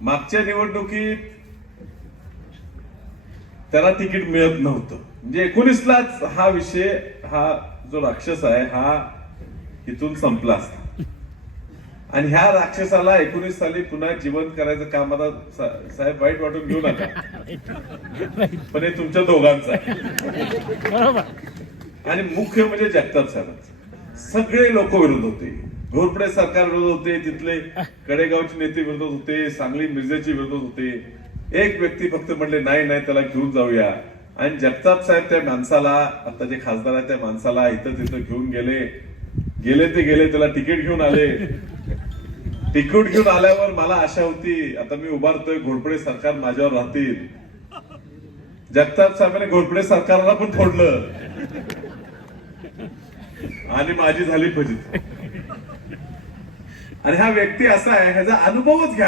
मागच्या निवडणुकीत त्याला तिकीट मिळत नव्हतं. म्हणजे 19लाच हा विषय, हा जो राक्षस आहे हा इथून संपला असता. आणि ह्या राक्षसाला 19 साली पुन्हा जिवंत करायचं काम आता साहेब वाईट वाटून घेऊ नका, पण हे तुमच्या दोघांचं आहे. आणि मुख्य म्हणजे जगताप साहेबांचं. सगळे लोक विरोध होते, घोरपडे सरकार विरोध होते, तिथले कडेगावचे नेते विरोध होते, सांगली मिरजेचे विरोध होते. एक व्यक्ती फक्त म्हणले नाही नाही त्याला घेऊन जाऊया. आणि जगताप साहेब त्या माणसाला, आता जे खासदार आहे त्या माणसाला इथं तिथं घेऊन गेले. त्याला तिकीट घेऊन आले. तिकीट घेऊन आल्यावर मला आशा होती आता मी उभारतोय, घोरपडे सरकार माझ्यावर राहतील. जगताप साहेबांनी घोरपडे सरकारला पण फोडलं आणि माझी झाली फजिती. आणि हा व्यक्ती असा आहे, ह्याचा अनुभवच घ्या.